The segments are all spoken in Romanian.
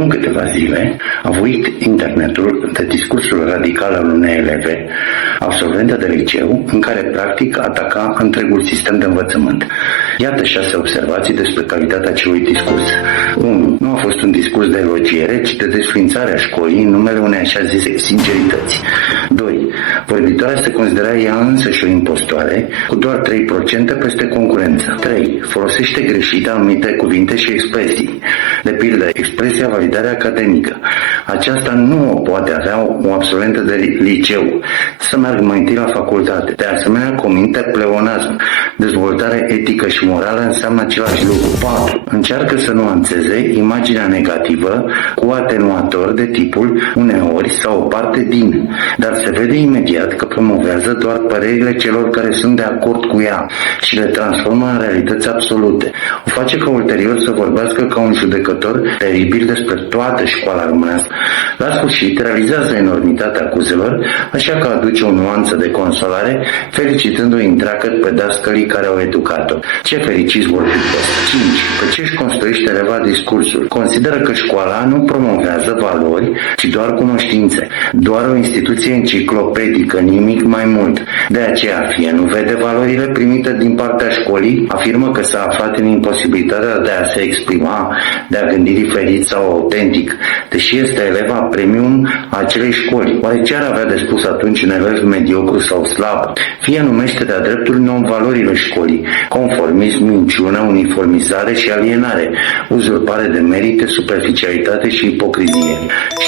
Acum câteva zile a voit internetul de discursul radical al unei eleve, absolventă de liceu, în care practic ataca întregul sistem de învățământ. Iată 6 observații despre calitatea acelui discurs. 1. Nu a fost un discurs de elogiere, ci de desființare a școlii în numele unei așa zise sincerități. 2. Vorbitoarea se considera ea însăși o impostoare, cu doar 3% peste concurență. 3. Folosește greșit anumite cuvinte și expresii. De pildă, expresia validare academică. Aceasta nu o poate avea o absolventă de liceu. Să meargă mai întâi la facultate. De asemenea, cominte pleonasm. Dezvoltare etică și morală înseamnă același lucru. 4. Încearcă să nuanțeze imaginea negativă cu atenuator de tipul uneori sau o parte din, dar se vede imediat că promovează doar părerile celor care sunt de acord cu ea și le transformă în realități absolute. O face ca ulterior să vorbească ca un judecător teribil despre toată școala românească. La sfârșit, realizează enormitatea acuzelor, așa că aduce o nuanță de consolare, felicitându-i întreagăt pe dascălii care au educat-o. Ce fericiți vor fi toți! 5. Pe ce își construiește eleva discursul? Consideră că școala nu promovează valori, ci doar cunoștințe. Doar o instituție enciclopedică, nimic mai mult. De aceea, fie nu vede valorile primite din partea școlii, afirmă că s-a aflat în imposibilitatea de a se exprima, de a gândi diferit sau autentic, deși este eleva premium a acelei școli. Oare ce ar avea de spus atunci un elev mediocru sau slab? Fie numește de-a dreptul non-valorile școlii: conformism, minciună, uniformizare și alienare, uzurpare de merite, superficialitate și ipocrizie.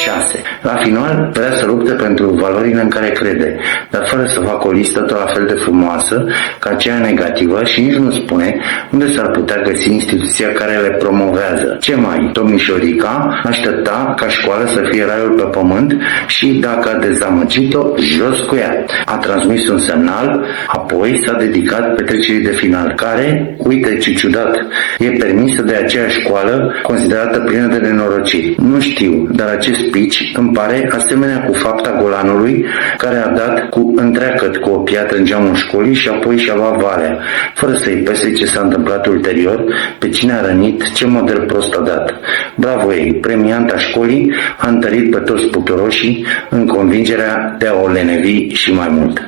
6. La final, vrea să lupte pentru valorile în care crede, dar fără să facă o listă tot la fel de frumoasă ca aceea negativă și nici nu spune unde s-ar putea găsi instituția care le promovează. Ce mai? Domnișorica aștepta ca școala să fie raiul pe pământ și, dacă a dezamăgit-o, jos cu ea. A transmis un semnal, apoi s-a dedicat petrecerii de final, care, uite ce ciudat, e permisă de aceeași școală considerată plină de nenorociri. Nu știu, dar acest speech îmi pare asemenea cu fapta Golanului, care a dat cu întreagăt cu o piatră în geamul școlii și apoi și-a luat valea, fără să-i pese ce s-a întâmplat ulterior, pe cine a rănit, ce model prost a dat. Bravo ei, premianta școlii a întărit pe toți puturoșii în convingerea de a o lenevi și mai mult.